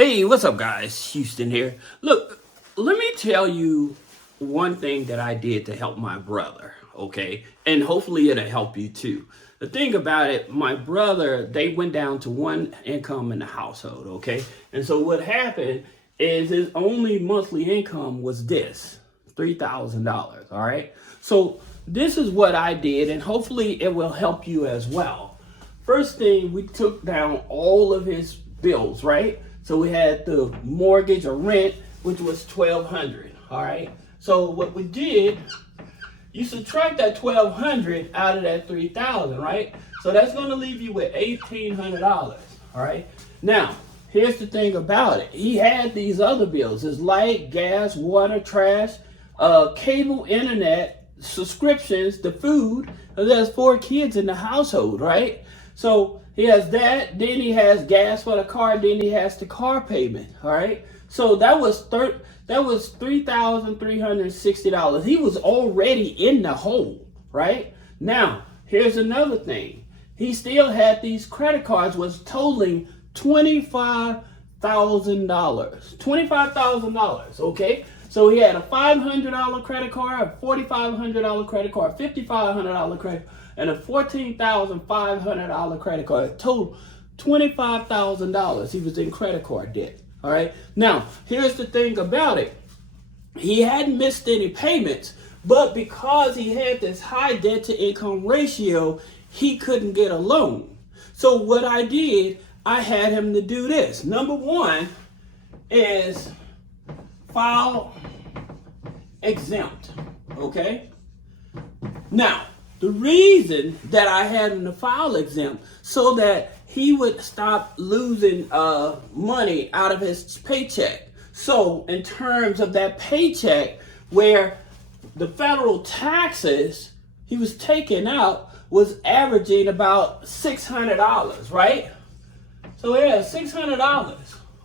Hey, what's up, guys? Houston here. Look, let me tell you one thing that I did to help my brother, okay? And hopefully it'll help you too. The thing about it, my brother, they went down to one income in the household, okay? And so what happened is his only monthly income was this, $3,000, all right? So this is what I did, and hopefully it will help you as well. First thing, we took down all of his bills, right? So we had the mortgage or rent, which was $1,200. All right. So what we did, you subtract that $1,200 out of that $3,000, right? So that's going to leave you with $1,800. All right. Now, here's the thing about it. He had these other bills: his light, gas, water, trash, cable, internet, subscriptions, the food. There's 4 kids in the household, right? So he has that, then he has gas for the car, then he has the car payment, all right? So that was $3,360. He was already in the hole, right? Now, here's another thing. He still had these credit cards was totaling $25,000. $25,000, okay? So he had a $500 credit card, a $4,500 credit card, $5,500 credit, and a $14,500 credit card. Total $25,000 he was in credit card debt. All right. Now, here's the thing about it. He hadn't missed any payments, but because he had this high debt to income ratio, he couldn't get a loan. So what I did, I had him to do this. Number one is file exempt. Okay. Now, the reason that I had him to file exempt so that he would stop losing money out of his paycheck. So in terms of that paycheck, where the federal taxes he was taking out was averaging about $600, right? So yeah, $600,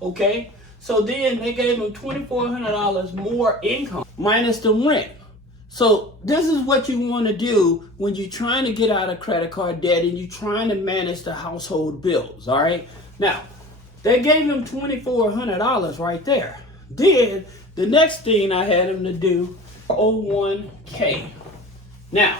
okay? So then they gave him $2,400 more income minus the rent. So this is what you want to do when you're trying to get out of credit card debt and you're trying to manage the household bills, all right? Now, they gave him $2,400 right there. Then the next thing I had him to do, 401k. Now,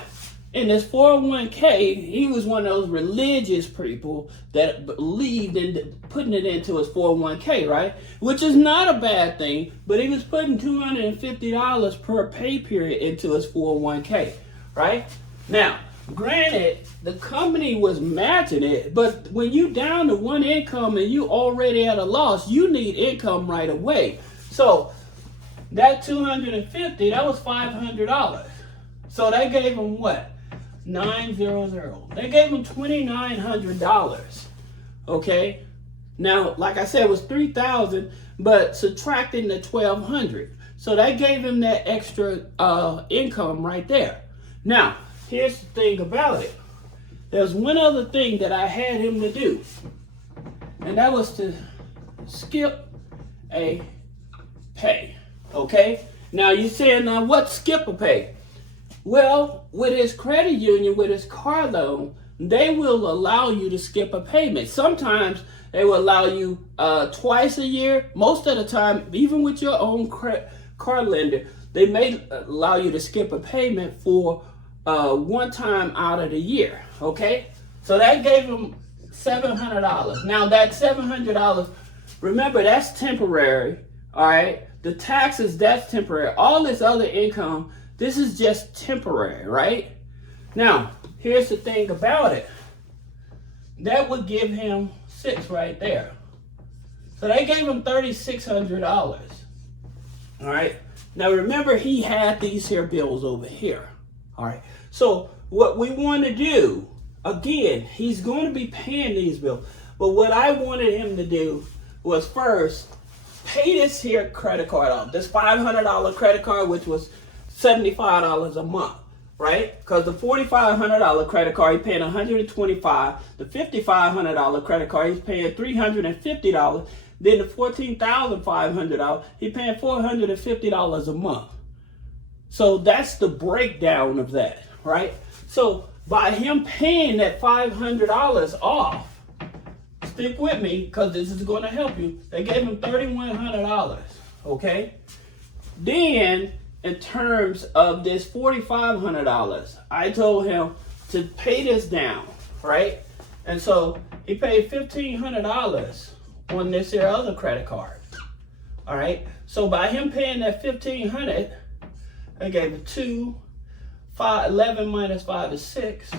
in this 401k, he was one of those religious people that believed in putting it into his 401k, right? Which is not a bad thing, but he was putting $250 per pay period into his 401k, right? Now, granted, the company was matching it, but when you down to one income and you already at a loss, you need income right away. So that $250, that was $500. So they gave him what? $900. They gave him $2,900. Okay. Now, like I said, it was $3,000, but subtracting the $1,200, so that gave him that extra income right there. Now, here's the thing about it. There's one other thing that I had him to do, and that was to skip a pay. Okay. Now you're saying, now what's skip a pay? Well, with his credit union, with his car loan, they will allow you to skip a payment. Sometimes they will allow you twice a year. Most of the time, even with your own car lender, they may allow you to skip a payment for one time out of the year. Okay? So that gave him $700. Now that $700, remember, that's temporary. All right? The taxes, that's temporary. All this other income, this is just temporary, right? Now, here's the thing about it. That would give him 6 right there. So they gave him $3,600. All right. Now remember, he had these here bills over here. All right. So what we want to do, again, he's going to be paying these bills. But what I wanted him to do was first pay this here credit card off. This $500 credit card, which was $75 a month, right? Because the $4,500 credit card, he's paying $125. The $5,500 credit card, he's paying $350. Then the $14,500, he's paying $450 a month. So that's the breakdown of that, right? So by him paying that $500 off, stick with me because this is going to help you. They gave him $3,100, okay? Then, in terms of this $4,500, I told him to pay this down, right? And so he paid $1,500 on this here other credit card, all right? So by him paying that $1,500, I gave it 2, 5, 11 minus 5 is 6.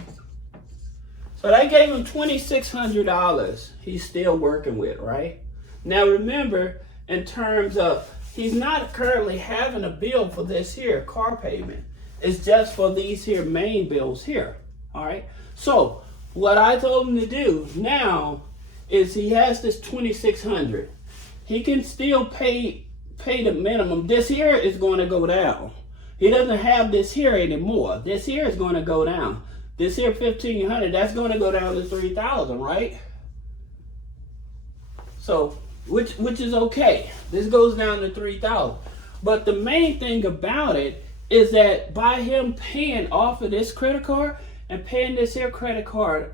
So that gave him $2,600 he's still working with, right? Now remember, in terms of, he's not currently having a bill for this here car payment. It's just for these here main bills here, all right? So what I told him to do now is he has this $2,600. He can still pay the minimum. This here is going to go down. He doesn't have this here anymore. This here is going to go down. This here $1,500, that's going to go down to $3,000, right? So, which is okay. This goes down to $3,000. But the main thing about it is that by him paying off of this credit card and paying this here credit card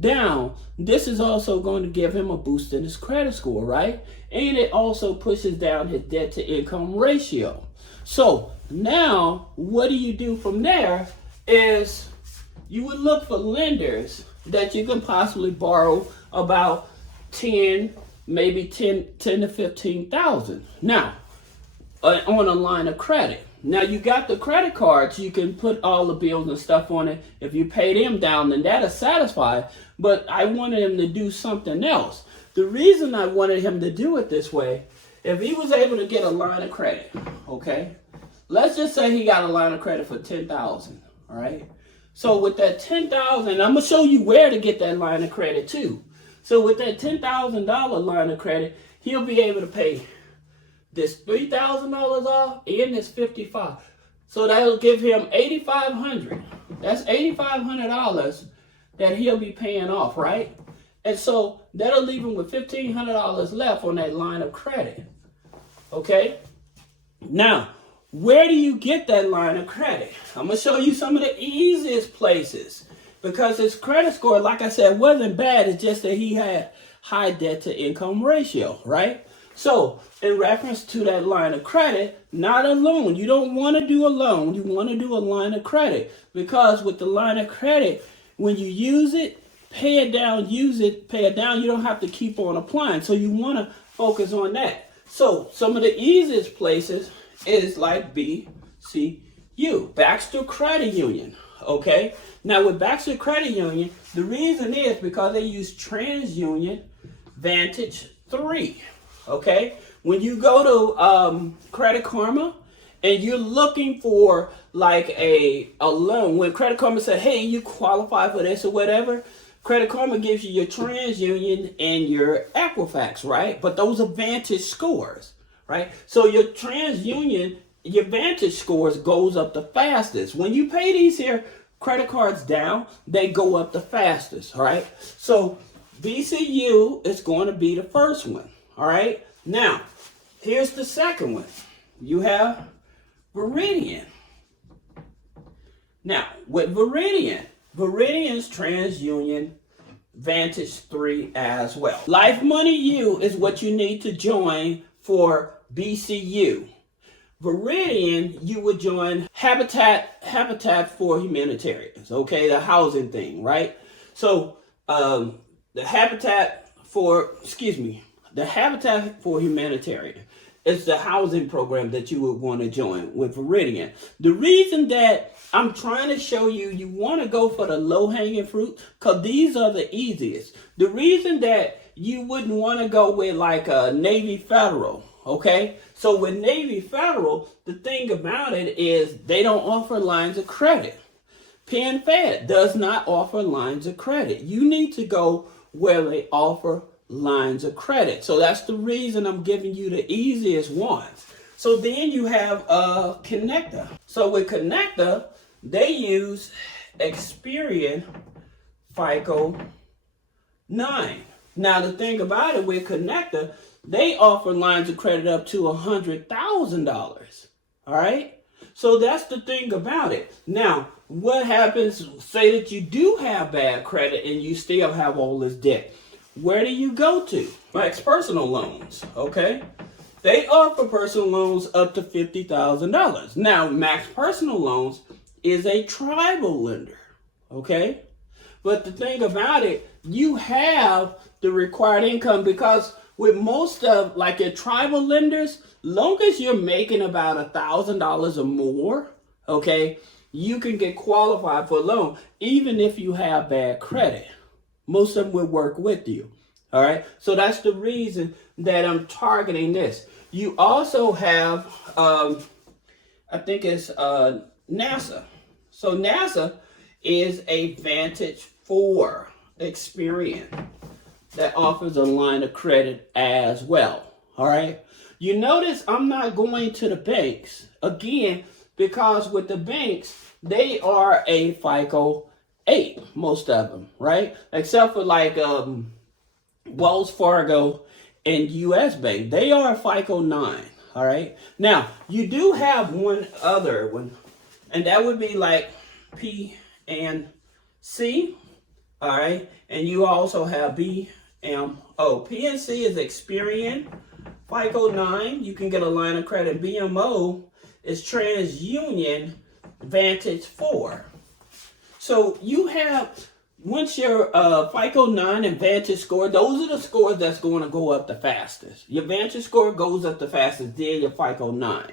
down, this is also going to give him a boost in his credit score, right? And it also pushes down his debt to income ratio. So now what do you do from there is you would look for lenders that you can possibly borrow about 10 to 15,000. Now, on a line of credit. Now you got the credit cards, you can put all the bills and stuff on it. If you pay them down, then that'll satisfy. But I wanted him to do something else. The reason I wanted him to do it this way, if he was able to get a line of credit, okay? Let's just say he got a line of credit for $10,000, all right? So with that $10,000, I'm gonna show you where to get that line of credit too. So with that $10,000 line of credit, he'll be able to pay this $3,000 off and this $55,000. So that'll give him $8,500. That's $8,500 that he'll be paying off, right? And so that'll leave him with $1,500 left on that line of credit. Okay? Now, where do you get that line of credit? I'm going to show you some of the easiest places. Because his credit score, like I said, wasn't bad. It's just that he had high debt to income ratio, right? So, in reference to that line of credit, not a loan. You don't want to do a loan. You want to do a line of credit. Because with the line of credit, when you use it, pay it down, use it, pay it down, you don't have to keep on applying. So you want to focus on that. So, some of the easiest places is like BCU, Baxter Credit Union. Okay, now with Baxter Credit Union, the reason is because they use TransUnion Vantage 3. Okay, when you go to Credit Karma and you're looking for like a loan, when Credit Karma says, hey, you qualify for this or whatever, Credit Karma gives you your TransUnion and your Equifax, right? But those are Vantage scores, right? So your TransUnion, your Vantage scores goes up the fastest. When you pay these here credit cards down, they go up the fastest, all right? So BCU is going to be the first one, all right? Now, here's the second one. You have Veridian. Now, with Veridian's TransUnion Vantage 3 as well. Life Money U is what you need to join for BCU. Veridian, you would join Habitat for Humanitarians, okay, the housing thing, right? So the Habitat for Humanitarian is the housing program that you would want to join with Veridian. The reason that I'm trying to show you, you want to go for the low-hanging fruit, because these are the easiest. The reason that you wouldn't want to go with like a Navy Federal, okay? So with Navy Federal, the thing about it is they don't offer lines of credit. PenFed does not offer lines of credit. You need to go where they offer lines of credit. So that's the reason I'm giving you the easiest ones. So then you have Connector. So with Connector, they use Experian FICO 9. Now the thing about it with Connector, they offer lines of credit up to $100,000. All right? So that's the thing about it. Now, what happens, say that you do have bad credit and you still have all this debt. where do you go to? Max Personal Loans, okay? They offer personal loans up to $50,000. Now, Max Personal Loans is a tribal lender, okay? But the thing about it, you have the required income, because with most of like your tribal lenders, long as you're making about $1,000 or more, okay, you can get qualified for a loan, even if you have bad credit. Most of them will work with you. All right. So that's the reason that I'm targeting this. You also have, I think it's NASA. So NASA is a Vantage 4 Experian that offers a line of credit as well. All right. You notice I'm not going to the banks again, because with the banks, they are a FICO 8, most of them, right? Except for like Wells Fargo and US Bank. They are a FICO 9, all right? Now, you do have one other one, and that would be like P and C, all right? And you also have BMO. P and C is Experian, FICO 9. You can get a line of credit. BMO is TransUnion Vantage 4. So you have, once your FICO 9 and Vantage score, those are the scores that's going to go up the fastest. Your Vantage score goes up the fastest, then your FICO 9.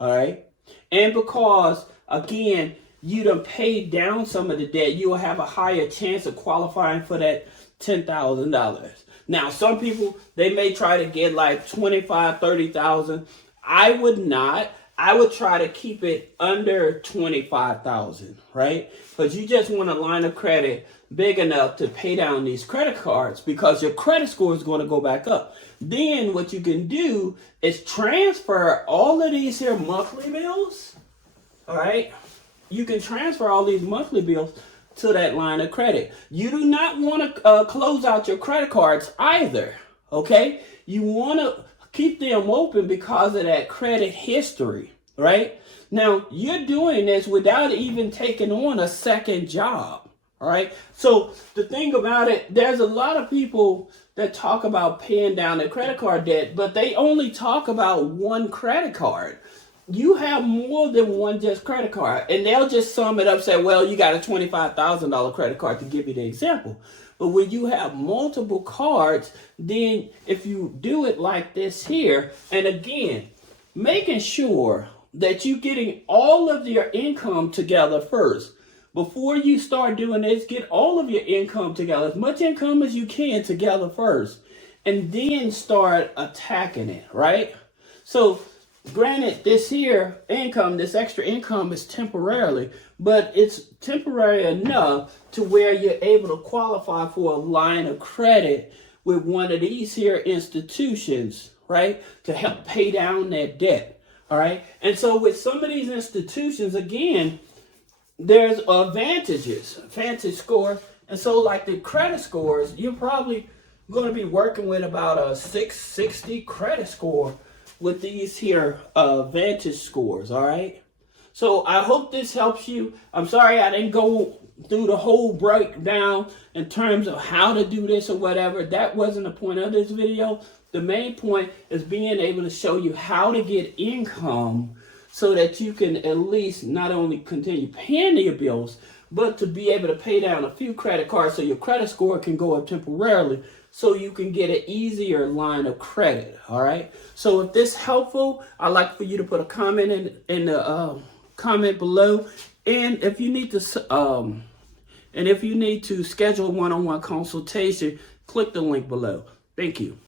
All right? And because, again, you done paid down some of the debt, you will have a higher chance of qualifying for that $10,000. Now, some people, they may try to get like $25,000, $30,000. I would not. I would try to keep it under $25,000, right? Because you just want a line of credit big enough to pay down these credit cards, because your credit score is going to go back up. Then what you can do is transfer all of these here monthly bills, all right? You can transfer all these monthly bills to that line of credit. You do not want to close out your credit cards either, okay? You want to keep them open because of that credit history, right? Now, you're doing this without even taking on a second job, all right? So the thing about it, there's a lot of people that talk about paying down their credit card debt, but they only talk about one credit card. You have more than one just credit card, and they'll just sum it up, say, well, you got a $25,000 credit card, to give you the example. But when you have multiple cards, then if you do it like this here, and again, making sure that you're getting all of your income together first. Before you start doing this, get all of your income together, as much income as you can together first, and then start attacking it, right? So granted, this here income, this extra income is temporarily, but it's temporary enough to where you're able to qualify for a line of credit with one of these here institutions, right? To help pay down that debt, all right? And so with some of these institutions, again, there's advantages, Vantage score. And so like the credit scores, you're probably going to be working with about a 660 credit score with these here Vantage scores, all right? So I hope this helps you. I'm sorry I didn't go through the whole breakdown in terms of how to do this or whatever. That wasn't the point of this video. The main point is being able to show you how to get income so that you can at least not only continue paying your bills, but to be able to pay down a few credit cards so your credit score can go up temporarily, so you can get an easier line of credit, all right? So if this helpful, I'd like for you to put a comment in the comment below. And if you need to schedule a one-on-one consultation, click the link below. Thank you.